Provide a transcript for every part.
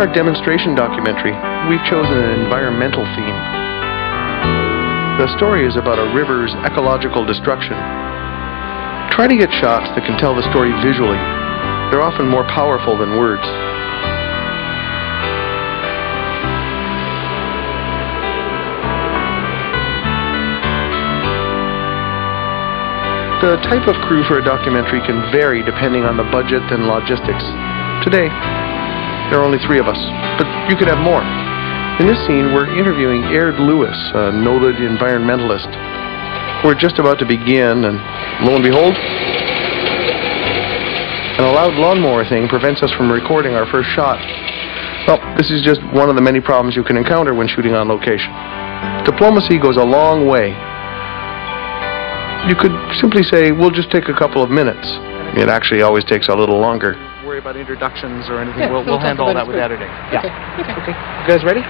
our demonstration documentary, we've chosen an environmental theme. The story is about a river's ecological destruction. Try to get shots that can tell the story visually. They're often more powerful than words. The type of crew for a documentary can vary depending on the budget and logistics. Today, there are only 3 of us, but you could have more. In this scene, we're interviewing Aird Lewis, a noted environmentalist. We're just about to begin, and lo and behold, an loud lawnmower thing prevents us from recording our first shot. Well, this is just one of the many problems you can encounter when shooting on location. Diplomacy goes a long way. You could simply say, we'll just take a couple of minutes. It actually always takes a little longer. Worry about introductions or anything. Yeah, we'll handle all that with editing. Okay. Yeah. Okay. You guys ready?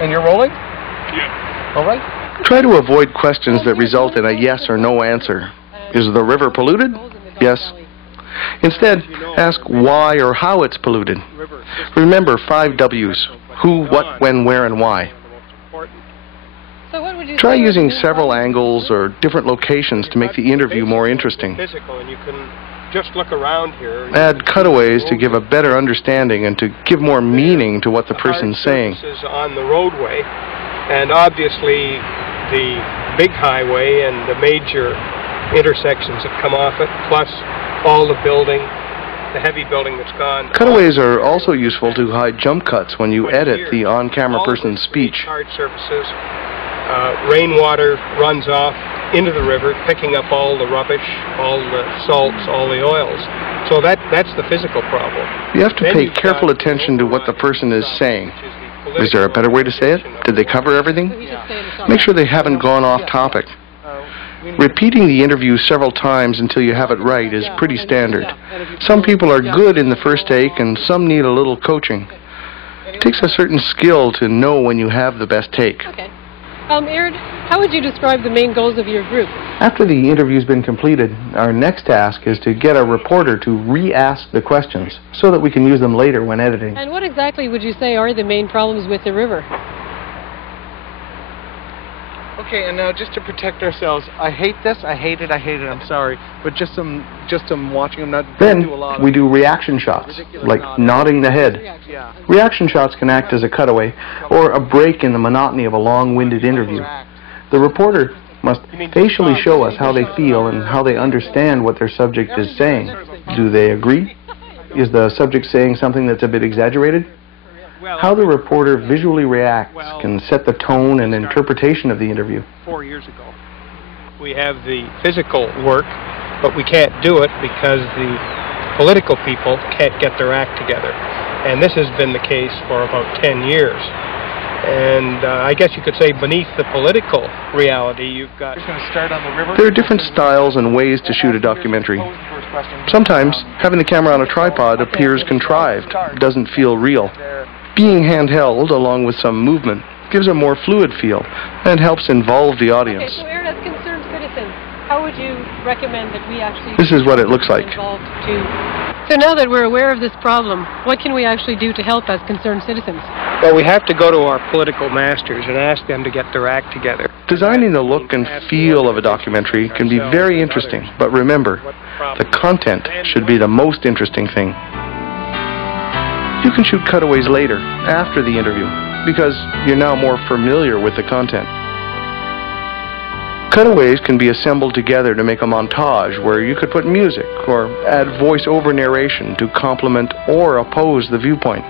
And you're rolling? Yeah. All right. Try to avoid questions that result in a yes or no answer. Is the river polluted? Yes. Instead, ask why or how it's polluted. Remember 5 W's. Who, what, when, where, and why. So what would you Try say using was the several main angles or different locations to make the interview more interesting. Physical, and you can just look around here. Add cutaways to give a better understanding and to give more meaning to what the person's saying. Surfaces on the roadway, and obviously the big highway and the major intersections that come off it, plus all the building, the heavy building that's gone. Cutaways are also useful to hide jump cuts when you edit the on-camera person's speech. Hard surfaces. Rainwater runs off into the river, picking up all the rubbish, all the salts, all the oils. So that's the physical problem. You have to pay careful attention to what the person is saying. Is there a better way to say it? Did they cover everything? Make sure they haven't gone off topic. Repeating the interview several times until you have it right is pretty standard. Some people are good in the first take and some need a little coaching. It takes a certain skill to know when you have the best take. Okay. Aird, how would you describe the main goals of your group? After the interview's been completed, our next task is to get a reporter to re-ask the questions so that we can use them later when editing. And what exactly would you say are the main problems with the river? Okay, and now just to protect ourselves, I hate this, I hate it, I'm sorry, but just some watching them not Then do a lot we of do reaction shots, like nodding the head. yeah. Reaction shots can act as a cutaway or a break in the monotony of a long-winded interview. The reporter must facially show us how they feel and how they understand what their subject is saying. Do they agree? Is the subject saying something that's a bit exaggerated? How the reporter visually reacts can set the tone and interpretation of the interview. 4 years ago. We have the physical work, but we can't do it because the political people can't get their act together. And this has been the case for about 10 years. And I guess you could say beneath the political reality, you've got... We're going to start on the river. There are different styles and ways to shoot a documentary. Sometimes having the camera on a tripod appears contrived, doesn't feel real. Being handheld, along with some movement, gives a more fluid feel and helps involve the audience. Okay, so Aird, as concerned citizens, how would you recommend that we actually... This is what it looks like. So now that we're aware of this problem, what can we actually do to help as concerned citizens? Well, we have to go to our political masters and ask them to get their act together. Designing the look and feel of a documentary can be very interesting, but remember, the content should be the most interesting thing. You can shoot cutaways later, after the interview, because you're now more familiar with the content. Cutaways can be assembled together to make a montage where you could put music or add voice-over narration to complement or oppose the viewpoint.